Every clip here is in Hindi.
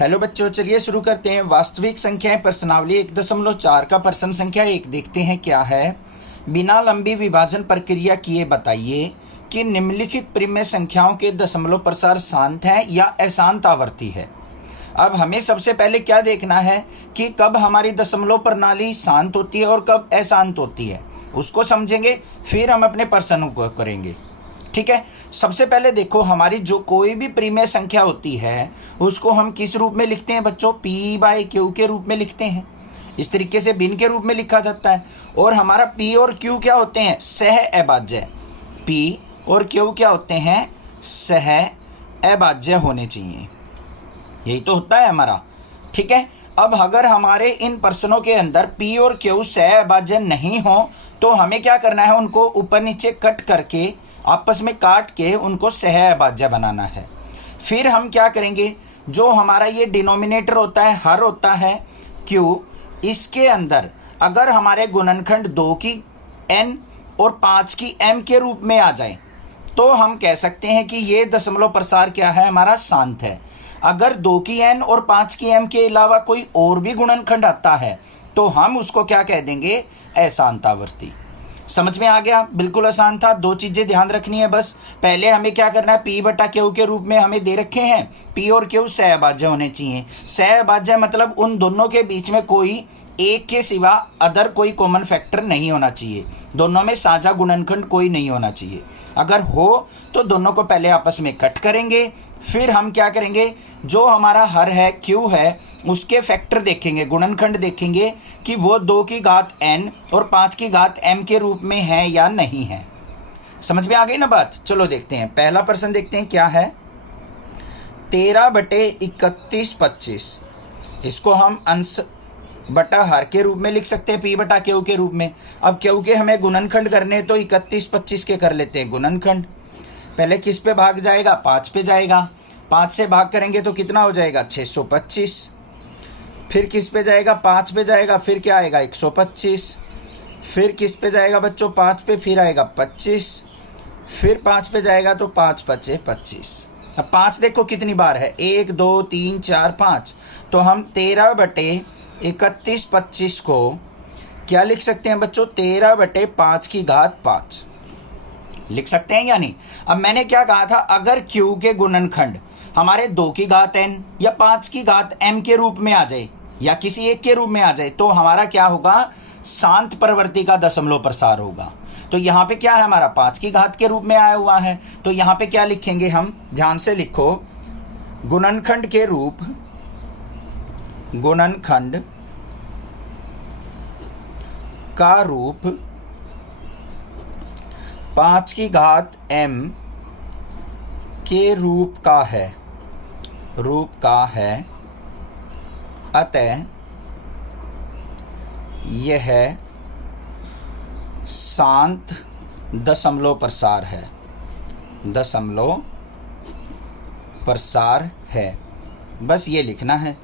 हेलो बच्चों, चलिए शुरू करते हैं। वास्तविक संख्याएं प्रश्नावली 1.4 का प्रश्न संख्या 1 देखते हैं क्या है। बिना लंबी विभाजन प्रक्रिया किए बताइए कि निम्नलिखित परिमेय संख्याओं के दशमलव प्रसार शांत है या अशांत आवर्ती है। अब हमें सबसे पहले क्या देखना है कि कब हमारी दशमलव प्रणाली शांत होती है और कब अशांत होती है, उसको समझेंगे, फिर हम अपने प्रश्न को करेंगे। ठीक है, सबसे पहले देखो, हमारी जो कोई भी परिमेय संख्या होती है उसको हम किस रूप में लिखते हैं बच्चों? P/Q के रूप में लिखते हैं। इस तरीके से भिन्न के रूप में लिखा जाता है। और हमारा P और Q क्या होते हैं? सह अभाज्य। P और Q क्या होते हैं? सह अभाज्य होने चाहिए। यही तो होता है हमारा। ठीक है, अब अगर हमारे इन प्रश्नों के अंदर P और Q सह अभाज्य नहीं हो तो हमें क्या करना है? उनको ऊपर नीचे कट करके, आपस में काट के उनको सह अभाज्य बनाना है। फिर हम क्या करेंगे? जो हमारा ये डिनोमिनेटर होता है, हर होता है Q, इसके अंदर अगर हमारे गुणनखंड 2 की n और 5 की m के रूप में आ जाए तो हम कह सकते हैं कि ये दशमलव प्रसार क्या है? हमारा शांत है। अगर 2 की n और 5 की m के अलावा कोई और भी गुणनखंड आता है तो हम उसको क्या कह देंगे? अशांत आवर्ती। समझ में आ गया? बिल्कुल आसान था। दो चीजें ध्यान रखनी है बस। पहले हमें क्या करना है? P/Q के रूप में हमें दे रखे हैं, P और Q सह अभाज्य होने चाहिए। सह अभाज्य मतलब उन दोनों के बीच में कोई एक के सिवा अदर कोई कॉमन फैक्टर नहीं होना चाहिए। दोनों में साझा गुणनखंड कोई नहीं होना चाहिए। अगर हो तो दोनों को पहले आपस में कट करेंगे, फिर हम क्या करेंगे? जो हमारा हर है Q है उसके फैक्टर देखेंगे, गुणनखंड देखेंगे कि वो 2 की घात n और 5 की घात m के रूप में है या नहीं है। समझ में आ गई ना बात? चलो देखते हैं, पहला प्रश्न देखते हैं क्या है। 13/31 इसको हम अंश बटा हर के रूप में लिख सकते हैं, P/Q के रूप में। अब Q के हमें गुणनखंड करने तो 31/25 के कर लेते हैं गुणनखंड। पहले किस पे भाग जाएगा? 5 पे जाएगा। 5 से भाग करेंगे तो कितना हो जाएगा? 625। फिर किस पे जाएगा? 5 पे जाएगा, फिर क्या आएगा? 125। फिर किस पे जाएगा बच्चों? 5 पे, फिर आएगा 25। फिर 5 पे जाएगा तो 5 × 5 = 25। अब 5 देखो कितनी बार है? 1 2 3 4 5। तो हम 13/31/25 को क्या लिख सकते हैं बच्चों? 13/5 की घात 5 लिख सकते हैं या नहीं? अब मैंने क्या कहा था? अगर Q के गुणनखंड हमारे 2 की घात n या 5 की घात m के रूप में आ जाए या किसी एक के रूप में आ जाए तो हमारा क्या होगा? शांत प्रवृत्ति का दशमलव प्रसार होगा। तो यहाँ पे क्या है? हमारा 5 की घात के रूप में आया हुआ है, तो यहाँ पे क्या लिखेंगे हम? ध्यान से लिखो, गुणनखंड के रूप, गुणनखंड का रूप 5 की घात m के रूप का है, अतः यह शांत दशमलव प्रसार है, दशमलव प्रसार है। बस ये लिखना है।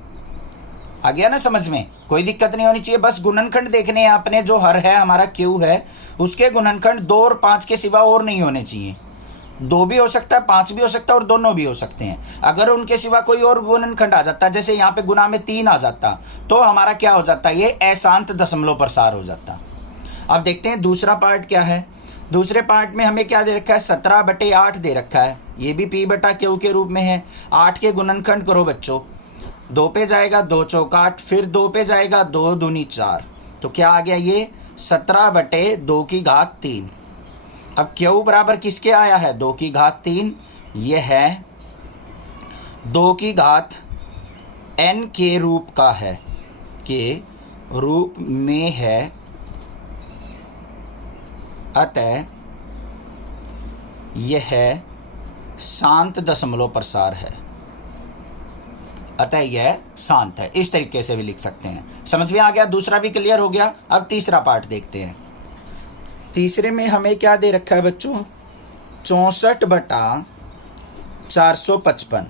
आ गया ना समझ में? कोई दिक्कत नहीं होनी चाहिए। बस गुणनखंड देखने हैं अपने। जो हर है हमारा Q है उसके गुणनखंड 2 और 5 के सिवा और नहीं होने चाहिए। 2 भी हो सकता है, 5 भी हो सकता है और दोनों भी हो सकते हैं। अगर उनके सिवा कोई और गुणनखंड आ जाता है, जैसे यहाँ पे गुणा में 3 आ जाता, तो हमारा क्या हो जाता? ये अशांत दशमलव प्रसार हो जाता। अब देखते हैं दूसरा पार्ट क्या है। दूसरे पार्ट में हमें क्या दे रखा है? 17/8 दे रखा है। ये भी P/Q के रूप में है। 8 के गुणनखंड करो बच्चों। 2 पे जाएगा 2 चौका 8, फिर 2 पे जाएगा 2 दूनी 4, तो क्या आ गया? ये 17/2 की घात 3। अब Q बराबर किसके आया है? 2 की घात 3। यह है 2 की घात n के रूप का है, के रूप में है, अतः यह शांत दशमलव प्रसार है, अतः यह शांत है। इस तरीके से भी लिख सकते हैं। समझ में आ गया? दूसरा भी क्लियर हो गया। अब तीसरा पार्ट देखते हैं। तीसरे में हमें क्या दे रखा है बच्चों? 64/455।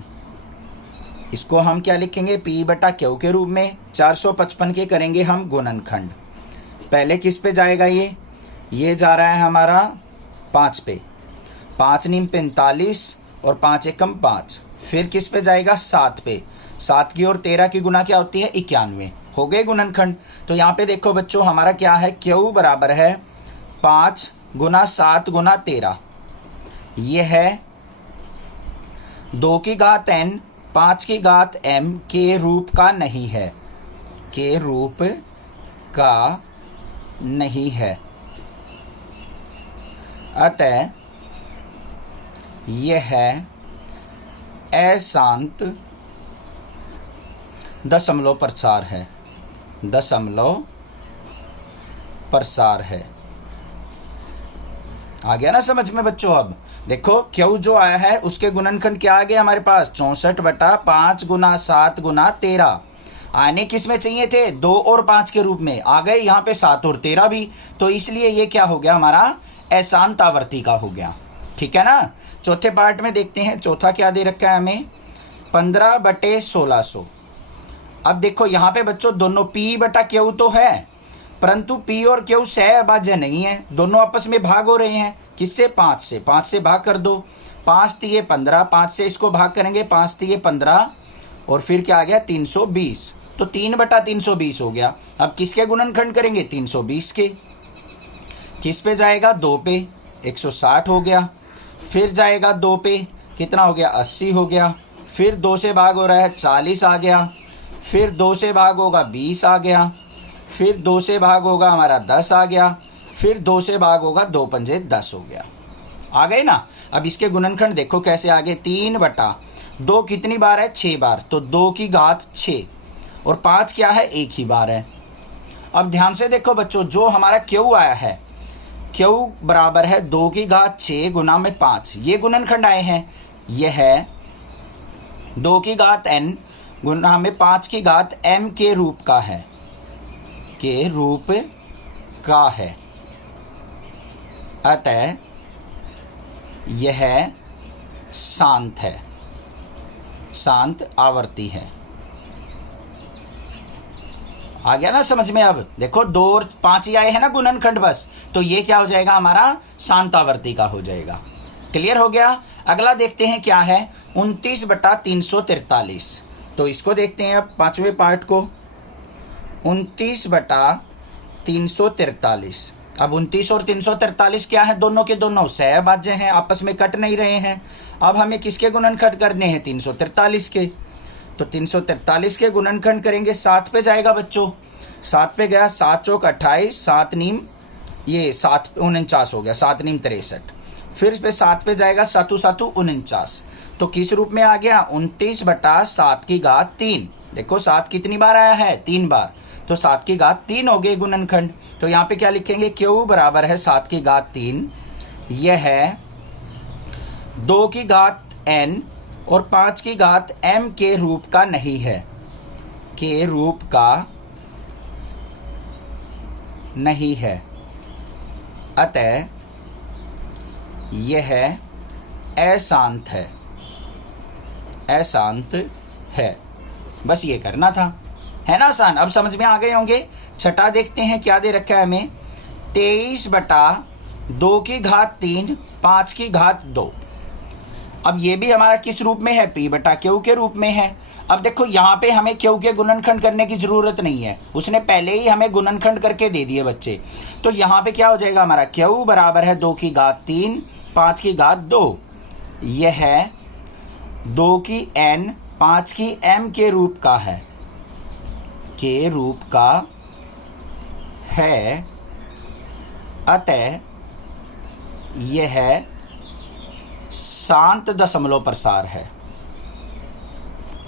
इसको हम क्या लिखेंगे? P/Q के रूप में। 455 के करेंगे हम गुणनखंड। पहले किस पे जाएगा? ये जा रहा है हमारा 5 पे। 5 × 9 = 45 और 5 × 1 = 5। फिर किस पे जाएगा, 7 पे। 7 की और 13 की गुना क्या होती है, 91। हो गए गुणनखंड। तो यहाँ पे देखो बच्चों हमारा क्या है, क्यू बराबर है 5 गुना 7 गुना 13। ये है 2 की घात n 5 की घात m के रूप का नहीं है, के रूप का नहीं है। अतः यह है अशांत दशमलव प्रसार है, दशमलव प्रसार है। आ गया ना समझ में बच्चों। अब देखो क्यू जो आया है उसके गुणनखंड क्या आ गए हमारे पास, 64/5 गुना 7 गुना 13। आने किस में चाहिए थे, 2 और 5 के रूप में। आ गए यहाँ पे 7 और 13 भी, तो इसलिए ये क्या हो गया हमारा, अशांत आवर्ती का हो गया। ठीक है ना। चौथे पार्ट में देखते हैं, चौथा क्या दे रखा है हमें, 15/1600। अब देखो यहाँ पे बच्चों दोनों P बटा Q तो है, परंतु P और Q सहअभाज्य नहीं है, दोनों आपस में भाग हो रहे हैं। किससे, 5 से। 5 से भाग कर दो, 5 तिये 15, 5 से इसको भाग करेंगे, 5 तिये 15, और फिर क्या आ गया 320। तो 3/320 हो गया। अब किसके गुणनखंड करेंगे, 320 के। किस पे जाएगा, 2 पे, 160 हो गया। फिर जाएगा 2 पे, कितना हो गया, 80 हो गया। फिर 2 से भाग हो रहा है, 40 आ गया। फिर 2 से भाग होगा, 20 आ गया। फिर 2 से भाग होगा हमारा 10 आ गया। फिर 2 से भाग होगा, 2 पंजे 10 हो गया। आ गए ना। अब इसके गुणनखंड देखो कैसे आगे, 3/2 कितनी बार है, 6 बार, तो 2 की घात 6, और 5 क्या है, 1 ही बार है। अब ध्यान से देखो बच्चों, जो हमारा क्यू आया है, क्यू बराबर है 2 की घात 6 गुना में 5, ये गुणनखंड आए हैं। यह है 2 की घात n गुना में 5 की घात m के रूप का है, के रूप का है। अतः यह शांत है, शांत आवर्ती है। आ गया ना समझ में। अब देखो 2 और 5 ही आए हैं ना गुणनखंड बस, तो ये क्या हो जाएगा हमारा, शांत आवर्ती का हो जाएगा। क्लियर हो गया। अगला देखते हैं क्या है, 29/343। तो इसको देखते हैं अब पांचवें पार्ट को, 29/343। अब 29 और 343 क्या है, दोनों के दोनों सहअभाज्य हैं, आपस में कट नहीं रहे हैं। अब हमें किसके गुणनखंड करने हैं, 343 के। तो 343 के गुणनखंड करेंगे, 7 पे जाएगा बच्चों। 7 पे गया, 7 चौक 28, 7 नीम ये 7 49 हो गया, 7 नीम 63। फिर पे 7 पे जाएगा, 7 7 49। तो किस रूप में आ गया, 29/7 की घात 3। देखो 7 कितनी बार आया है, 3 बार, तो 7 की घात 3 हो गए गुणनखंड। तो यहाँ पे क्या लिखेंगे, क्यू बराबर है 7 की घात 3। यह है 2 की घात n और 5 की घात m के रूप का नहीं है, के रूप का नहीं है। अतः यह अशांत है, अशांत है। बस ये करना था, है ना आसान। अब समझ में आ गए होंगे। छठा देखते हैं क्या दे रखा है हमें, 23/2 की घात 3 5 की घात 2। अब ये भी हमारा किस रूप में है, P बटा Q के रूप में है। अब देखो यहाँ पे हमें Q के गुणनखंड करने की जरूरत नहीं है, उसने पहले ही हमें गुणनखंड करके दे दिए बच्चे। तो यहाँ पे क्या हो जाएगा हमारा, Q बराबर है 2 की घात 3 5 की घात 2। यह है 2 की n 5 की m के रूप का है, के रूप का है। अतः यह शांत दशमलव प्रसार है।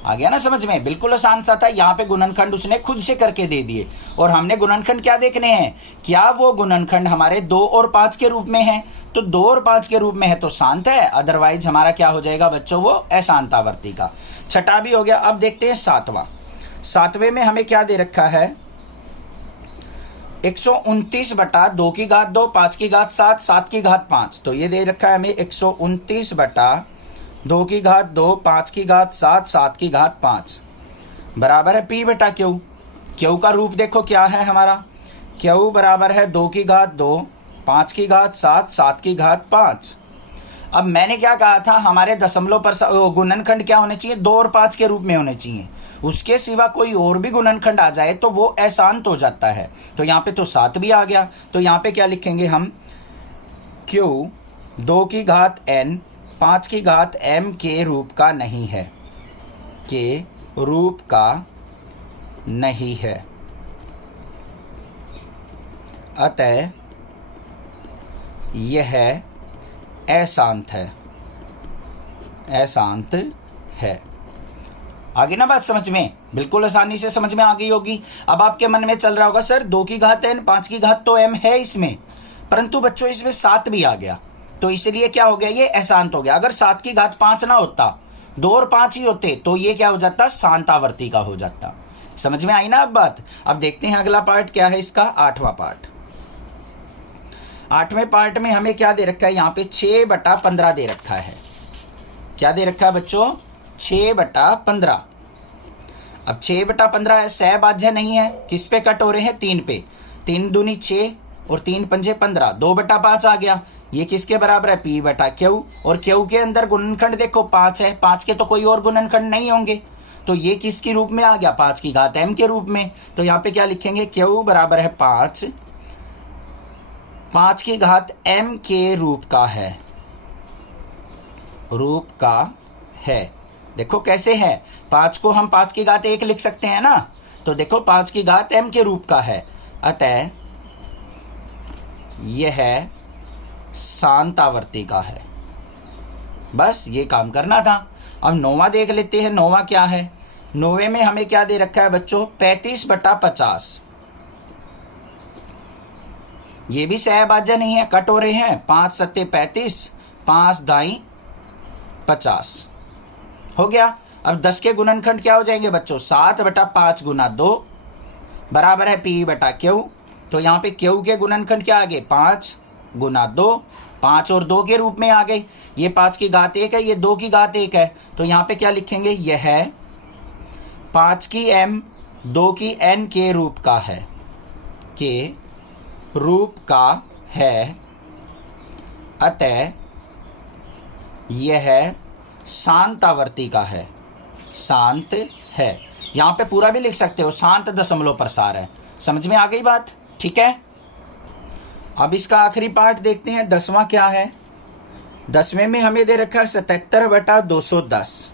आ गया ना समझ में, बिल्कुल आसान सा था। यहाँ पे गुणनखंड उसने खुद से करके दे दिए, और हमने गुणनखंड क्या देखने हैं, क्या वो गुणनखंड हमारे 2 और 5 के रूप में है। तो 2 और 5 के रूप में है तो शांत है, अदरवाइज हमारा क्या हो जाएगा बच्चों, वो अशांत आवर्ती का। छठा भी हो गया। अब देखते हैं सातवां। सातवें में हमें क्या दे रखा है, 129/2 की घात 2 5 की घात 7 7 की घात 5। तो ये दे रखा है हमें 129/2 की घात 2 5 की घात 7 7 की घात 5 बराबर है P बटा Q। Q का रूप देखो क्या है हमारा, Q बराबर है 2 की घात 2 5 की घात 7 7 की घात 5। अब मैंने क्या कहा था, हमारे दशमलव पर गुणनखंड क्या होने चाहिए, 2 और 5 के रूप में होने चाहिए। उसके सिवा कोई और भी गुणनखंड आ जाए तो वो अशांत हो जाता है। तो यहाँ पे तो 7 भी आ गया। तो यहाँ पे क्या लिखेंगे हम, Q 2 की घात n 5 की घात m के रूप का नहीं है, के रूप का नहीं है, अतः यह अशांत है, अशांत है। आगे ना बात समझ में, बिल्कुल आसानी से समझ में आ गई होगी। अब आपके मन में चल रहा होगा सर 2 की घात n 5 की घात तो m है इसमें, परंतु बच्चों इसमें 7 भी आ गया, तो इसलिए क्या हो गया, ये अशांत हो गया। अगर 7 की घात 5 ना होता, 2 और 5 ही होते, तो ये क्या हो जाता, शांतावर्ती का हो जाता। समझ में आई ना अब बात। अब देखते हैं अगला पार्ट क्या है इसका, 8वां पार्ट। 8वें पार्ट में हमें क्या दे रखा है, यहाँ पे 6/15 दे रखा है। क्या दे रखा है बच्चों, 6/15। अब 6/15 है, सहभाज्य नहीं है, किस पे कट हो रहे हैं, 3 पे। 3 दूनी 6 और 3 पंजे 15, 2/5 आ गया। ये किसके बराबर है, P/Q। और Q के अंदर गुणनखंड देखो 5 है, 5 के तो कोई और गुणनखंड नहीं होंगे, तो ये किसके रूप में आ गया, 5 की घात m के रूप में। तो यहाँ पे क्या लिखेंगे, Q बराबर है 5, 5 की घात m के रूप का है, रूप का है। देखो कैसे है, 5 को हम 5 की घात 1 लिख सकते हैं ना, तो देखो 5 की घात m के रूप का है, अतः यह शांतावर्ती का है। बस ये काम करना था। अब 9वां देख लेते हैं, 9वां क्या है। 9वें में हमें क्या दे रखा है बच्चों, 35/50। ये भी सहभाज्य नहीं है, कट हो रहे हैं, 5 सत्ते 35, 5 दाई 50 हो गया। अब 10 के गुणनखंड क्या हो जाएंगे बच्चों, 7/5 गुना 2 बराबर है P/Q। तो यहाँ पे Q के गुणनखंड क्या आ गए, 5 गुना 2, 5 और 2 के रूप में आ गए। ये 5 की घात 1 है, ये 2 की घात 1 है, तो यहाँ पे क्या लिखेंगे, यह 5 की m 2 की n के रूप का है, के रूप का है, अतः यह शांतावर्ती का है, शांत है। यहाँ पे पूरा भी लिख सकते हो, शांत दशमलव प्रसार है। समझ में आ गई बात, ठीक है। अब इसका आखिरी पार्ट देखते हैं, 10वां क्या है। 10वें में हमें दे रखा है 77/210।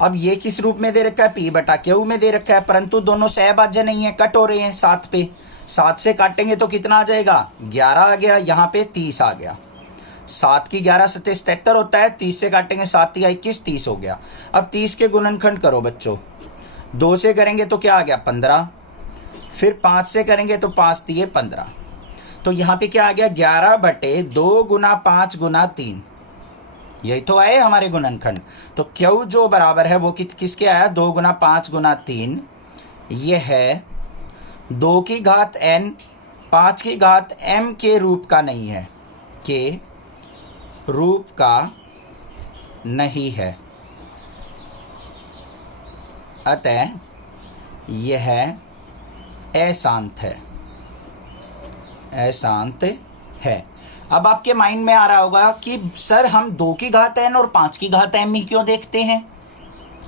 अब ये किस रूप में दे रखा है, P/Q में दे रखा है, परंतु दोनों सहभाज्य नहीं है, कट हो रहे हैं 7 पे। 7 से काटेंगे तो कितना आ जाएगा, 11 आ गया, यहाँ पे 30 आ गया। 7 की 11 सत्ते 77 होता है, 30 से काटेंगे 7 या 21, 30 हो गया। अब 30 के गुणनखंड करो बच्चों, 2 से करेंगे तो क्या आ गया, 15, फिर 5 से करेंगे तो 5 दिए 15। तो यहाँ पे क्या आ गया, 11/2 गुना 5 गुना 3, यही तो आए हमारे गुणनखंड। तो Q जो बराबर है वो किसके आया, 2 गुना 5 गुना 3, ये है 2 की घात n 5 की घात m के रूप का नहीं है, के रूप का नहीं है, अतः यह अशांत है, अशांत है। अब आपके माइंड में आ रहा होगा कि सर हम 2 की घात n और 5 की घात m ही क्यों देखते हैं,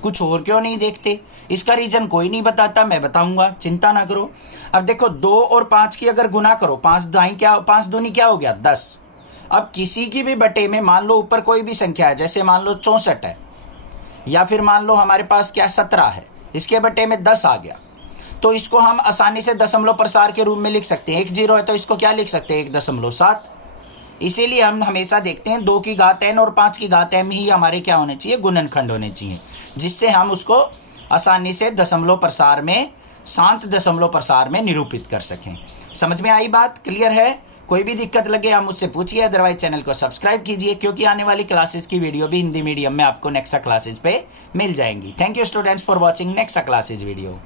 कुछ और क्यों नहीं देखते। इसका रीजन कोई नहीं बताता, मैं बताऊंगा, चिंता ना करो। अब देखो 2 और 5 की अगर गुना करो, 5 दूनी क्या हो गया, 10। अब किसी की भी बटे में मान लो ऊपर कोई भी संख्या है, जैसे मान लो 64 है, या फिर मान लो हमारे पास क्या 17 है, इसके बटे में 10 आ गया, तो इसको हम आसानी से दशमलव प्रसार के रूप में लिख सकते हैं। 1 0 है तो इसको क्या लिख सकते हैं, 1.7। इसीलिए हम हमेशा देखते हैं 2 की घात n और 5 की घात m ही हमारे क्या होने चाहिए, गुणनखंड होने चाहिए, जिससे हम उसको आसानी से दशमलव प्रसार में, शांत दशमलव प्रसार में निरूपित कर सकें। समझ में आई बात, क्लियर है। कोई भी दिक्कत लगे आप मुझसे पूछिए, अदरवाइज चैनल को सब्सक्राइब कीजिए, क्योंकि आने वाली क्लासेस की वीडियो भी हिंदी मीडियम में आपको नेक्स्ट क्लासेस पे मिल जाएंगी। Thank you students for watching next classes video.